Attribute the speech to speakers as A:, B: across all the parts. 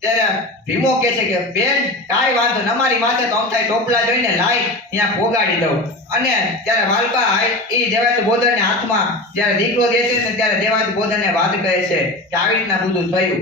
A: ત્યારે ભીમો કહે છે કે, બેન, કાંઈ વાંધો ન અમારી માથે તો અમથાઈ ટોપલા જોઈને લાઈ ત્યાં ભોગાડી દઉં. અને ત્યારે વાલકા એ દેવાતી બોધરને હાથમાં જ્યારે દીકરો દે છે ને ત્યારે દેવાત બોધરને વાત કહે છે કે આવી રીતના બધું થયું.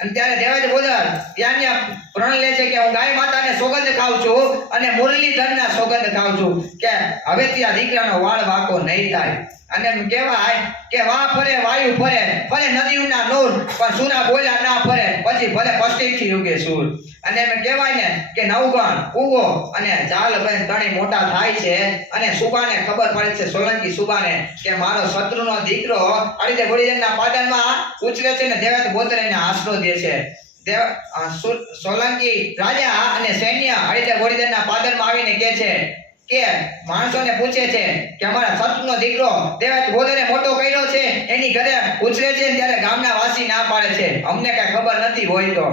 A: અને ત્યારે દેવાતી બોધર ત્યાં ત્યાં પ્રણ લે છે કે, હું ગાય માતાને સોગંદ ખાઉં છું અને મુરલીધરના સોગંદ ખાઉં છું. કે હવેથી આ દીકરાનો વાળ વાકો નહીં થાય. અને એમ કહેવાય કે વા ફરે, વાયુ ફરે ફરે નદીઓના નૂર, પણ સુરા બોલ્યા ના ફરે, પછી ભલે પશ્ચિમથી ઉગે સૂર. અને એમ કહેવાય ને કે નવગણ ઉગો અને જાલ બેન ત્રણેય મોટા થાય છે. અને સુબાને ખબર પડે છે સોલંકી સુબાને કે મારો શત્રુનો દીકરો અડીતે ગોળીજનના પાદરમાં ઉછરે છે ને દેવાત બોતરેને આશરો દે છે. દેવ સોલંકી રાજા અને સૈન્ય અડીતે ગોળીજનના પાદરમાં આવીને કહે છે કે માણસોને પૂછે છે કે અમારા સતનો દીકરો દેવાત ગોદરે મોટો કર્યો છે, એની ઘરે ઉછરે છે ત્યારે ગામના વાસી ના પાડે છે. અમને કઈ ખબર નથી હોય તો.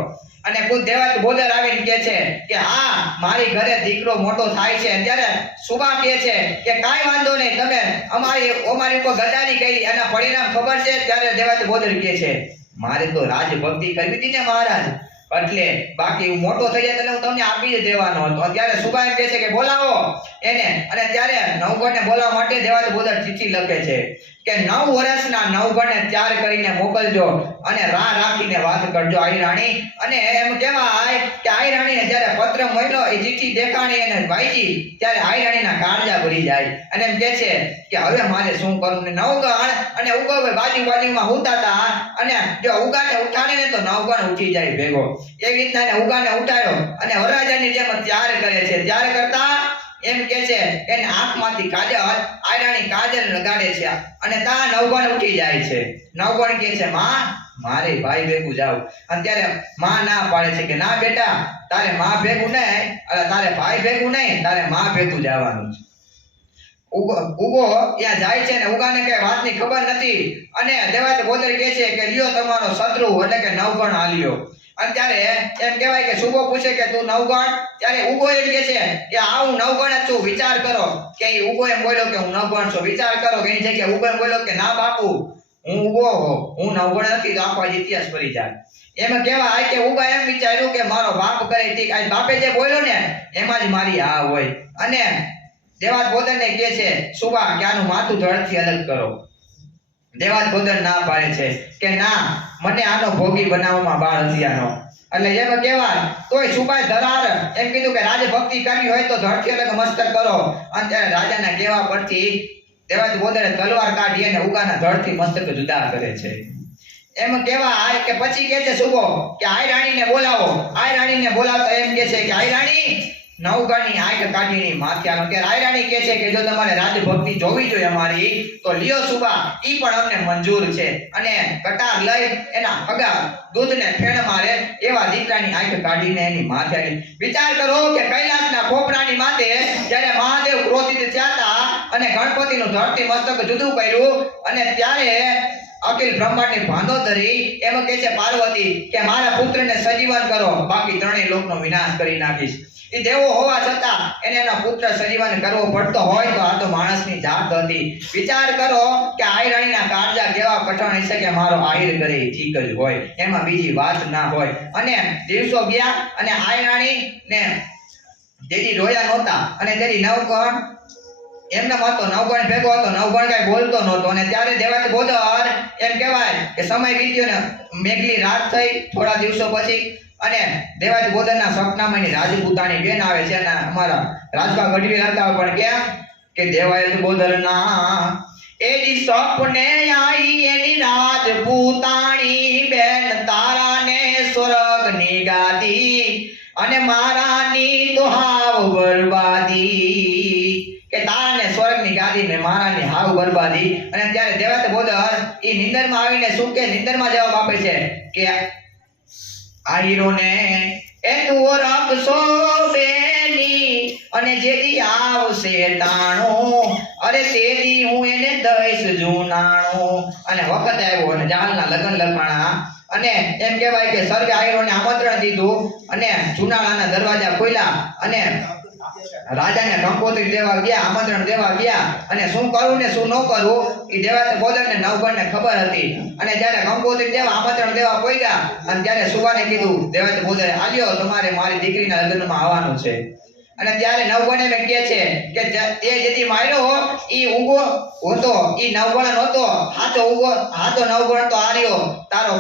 A: અને ખુદ દેવાત ગોદર આવીને કહે છે કે, હા, મારી ઘરે દીકરો મોટો થાય છે. ત્યારે સુબા કહે છે કે, કાંઈ વાંધો નહીં, તમે અમારી અમારી ઉપર ગદારી કરી, એના પરિણામ ખબર છે? ત્યારે દેવાજ ગોદર કહે છે, મારે તો રાજભક્તિ કરવી હતી ને મહારાજ. એટલે બાકી હું મોટો થઈ જાય હું તમને આપી દેવાનો હતો. અત્યારે સુભા એમ કહે છે કે બોલાવો. એને અને ત્યારે નવગણને બોલાવવા માટે દેવાજી બોધર ચિઠ્ઠી લખે છે કે નવ વર્ષના નવગણને ત્યાર કરીને મોકલજો અને રાહ રાખીને વાત કરજો આઈ રાણી. અને એમ કહેવાય કે આઈ રાણીને જ્યારે પત્ર મળ્યો એ ચિઠ્ઠી દેખાણી અને વાંચી ત્યારે આઈ રાણીના કાળજા ભરી જાય. અને એમ કહે છે કે હવે મારે શું કરવું? નવગણ અને ઉગવે બાજુ બાજુમાં હુતા હતા. અને જો ઉગાને ઉઠાડીને તો નવગણ ઉઠી જાય ભેગો. એવી રીતના એને ઉગાને ઉઠાડ્યો અને વરરાજાની જેમ તૈયાર કરે છે. તૈયાર કરતા એમ કે છે, એને આંખમાંથી કાજલ, આયરાની કાજલ લગાડે છે અને તા નવગણ ઉઠી જાય છે. નવગણ કે છે, માં, મારે ભાઈ ભેગું જાવ. અને ત્યારે માં ના પાડે છે કે, ના બેટા, તારે માં ભેગું નહીં તારે ભાઈ ભેગું નહીં, તારે માં ભેગું જવાનું છે. ઉગો ત્યાં જાય છે ને ઉગાને કઈ વાતની ખબર નથી. અને દેવાત બોદર કહે છે કે લ્યો તમારો શત્રુ, એટલે કે નવગણ હાલ્યો અને ત્યારે એમ કહેવાય કે શુભો પૂછે કે તું નવગણ? ત્યારે ઉગો એમ કે છે કે આ હું નવગણ જ છું, વિચાર કરો. કે એ ઉગો એમ બોલ્યો કે હું નવગણ છું, વિચાર કરો કે એની જગ્યાએ ઉગો બોલ્યો કે ના બાપુ, હું ઉગો હો હું નવગણ નથી, તો આખો ઇતિહાસ ફરી જાય. એમ કહેવાય કે ઉગા એમ વિચાર્યું કે મારો બાપ કરે ઠીક આ બાપે જે બોલ્યો ને, એમાં જ મારી હા હોય. અને દેવાત બોધનને કહે છે, સુબા ક્યાંનું માથું ધડથી અલગ કરો. દેવાજ બોધન ના પાડે છે કે, ના, મને આનો ભોગી બનાવવામાં બાળ હત્યાનો એટલે એમ કહેવાય, તોય સુબાઈ ધરાર એમ કીધું કે, રાજે ભક્તિ કરવી હોય તો ધડથી અલગ મસ્તક કરો. અને ત્યારે રાજાના કહેવા પરથી દેવાજ બોધને તલવાર કાઢી અને ઉગાના ધડથી મસ્તક જુદા કરે છે. એમ કહેવાય કે, પછી કહે છે, સુબો, કે આઈ રાણીને બોલાવો. આઈ રાણીને બોલાવતા એમ કહે છે કે આઈ રાણી નવગણની આંખ કાઢીની માથ્યાનો કે રાયરાણી કહે છે કે જો તમારે રાજભક્તિ જોવી જોઈએ અમારી, તો લિયો સુબા, ઈ પણ અમને મંજૂર છે. અને કટાર લઈ એના હગા દૂધને ફેણ મારે, એવા દીકરાની આંખ કાઢીને એની માથ્યાની વિચાર કરો કે કૈલાસના ખોપરાની માથે જ્યારે મહાદેવ ક્રોધિત થયા હતા અને ગણપતિનું ધરતી મસ્તક જુદું કર્યું, અને ત્યારે અખિલ બ્રહ્માંડની ભાંડો ધરી એમ કહે છે, પાર્વતી, કે મારા પુત્રને સજીવન કરો. બાકી ત્રણેય લોકનો વિનાશ કરી નાખીશ. એ દેવો હોવા છતાં એને એના પુત્ર સજીવન કરવો પડતો હોય તો આ તો માણસની જાત હતી. વિચાર કરો કે આયરણીના રાણીના કાળજા કેવા કઠણ હશે કે મારો આહિર કરે ઠીક જ હોય. એમાં બીજી વાત ના હોય. અને દિવસો ગયા અને આઈ ને જેથી રોયા નહોતા અને તેની નવગણ એમના હતો નવગણ ભેગો હતો નવગણ કઈ બોલતો નહોતો. અને ત્યારે દેવાત બોધર એમ કહેવાય કે સમય વીત્યો ને મેઘલી રાત થઈ, થોડા દિવસો પછી, અને દેવાત બોધરના સપનામાં એની રાજપૂતાની બેન આવે છે અને અમારા રાજભા ગઢવી હતા, પણ કેમ કે દેવાયત બોધરના, એની સપને આઈ, એની રાજપૂતાણી બેન તારાને સ્વર્ગની ગાદી અને મારાની તો હાવ બરબાદી. કે તારાને ગાદી મારાની હાવ બરબાદી. અને ત્યારે દેવત બોધર એ નિંદરમાં આવીને શું કે? નિંદરમાં જવાબ આપે છે કે આ હીરોને એ તું રખશો બેની, અને જેથી આવશે તાણો. અરે તેથી હું એને દઈશ જૂનાણો. અને વખત આવ્યો અને જાલના લગ્ન લખાણા. અને એમ કહેવાય કે સર્વે આયરોને આમંત્રણ દીધું. અને જુનાળાના દરવાજા ખોલ્યા. અને રાજાને કંકોત્રી દેવા ગયા, આમંત્રણ દેવા ગયા. અને શું કરવું ને શું ન કરવું એ દેવાને ગોદરને નવગણને ખબર હતી. અને જ્યારે કંકોત્રી દેવા, આમંત્રણ દેવા પોગ્યા અને ત્યારે સુવાને કીધું દેવાને ગોદરે આવ્યો, તમારે મારી દીકરીના લગ્નમાં આવવાનું છે. અને ત્યારે નવગણ એમ કહે છે કે તે જેથી માર્યો હો ઊંઘો હતો, ઈ નવગણ નહોતો, હાથો ઊંઘો, હાથો નવગણ તો આર્યો, તારો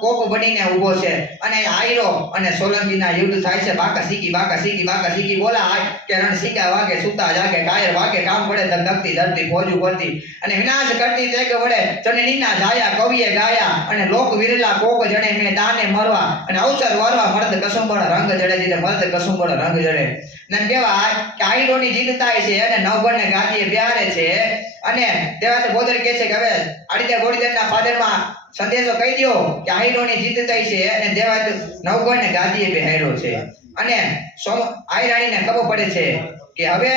A: કોપ બનીને ઊભો છે. અને આયરો, અને સોલંકીના યુદ્ધ થાય છે, બાકા સીકી બાકા સીકી બાકા સીકી બોલા આ કે રણ વાગે, સુતા જાગે કાયર વાગે, કામ પડે ધકધકતી ધરતી, ફોજુ કરતી અને વિનાશ કરતી તે કે વડે ચનનીના જાયા કવિએ ગાયા, અને લોક વિરલા કોક જણે મેં દાને મરવા, અને અવસર વારવા મર્દ કસુંબળ રંગ જડે દીધે મર્દ કસુંબળ રંગ જડે. ને એમ કહેવાય કે થાય છે અને નવગણને ગાદીએ બિહારે છે. અને દેવાતે છે કે હવે આડિદા ગોળીદરના ફાધરમાં સંદેશો કહી દ્યો કે આઈરોની જીત થઈ છે અને દેવાતે નવગણને ગાદીએ બેહાર્યો છે. અને સોમ આઈરાણીને ખબર પડે છે કે હવે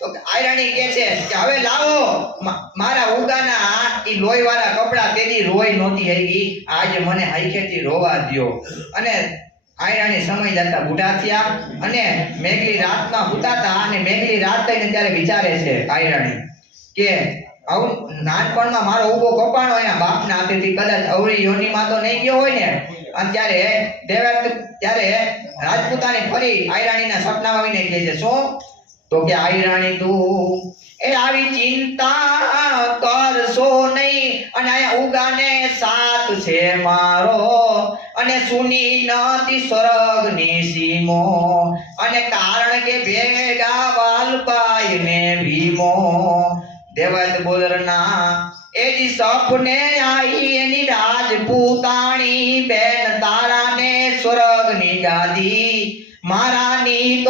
A: તો આયરાણી કહે છે કે હવે લાવો મારા ઉગાના ઈ લોહીવાળા કપડા તેદી રોઈ નહોતી હઈ આજે મને હાઈખેથી રોવા દ્યો. અને આયરાણી સમય જતા બુઢા થયા અને મેઘલી રાતમાં હુતાતા અને મેઘલી રાત થઈને ત્યારે વિચારે છે આયરાણી કે આવું નાનપણમાં મારો ઊભો કપાણો એના બાપના હાથેથી કદાચ અવળી યોનીમાં તો નહીં ગયો હોય ને, અને ત્યારે દેવાત ત્યારે રાજપૂતાની ફરી આયરાણીના સપના આવીને કહે છે, શું? તો કે આયરાણી તું એ આવી ચિંતા કરશો નહીં, અને અહીંયા ઉગાને સાથ છે મારો. અને સુની નથી સ્વર્ગની સીમો. અને કારણ કે ભેગા વાલબાઈ ને ભીમો. દેવાત બોલરના એ જ સપને આઈ, એની રાજપૂતાણી બેન તારાને સ્વર્ગની ગાદી. મારાની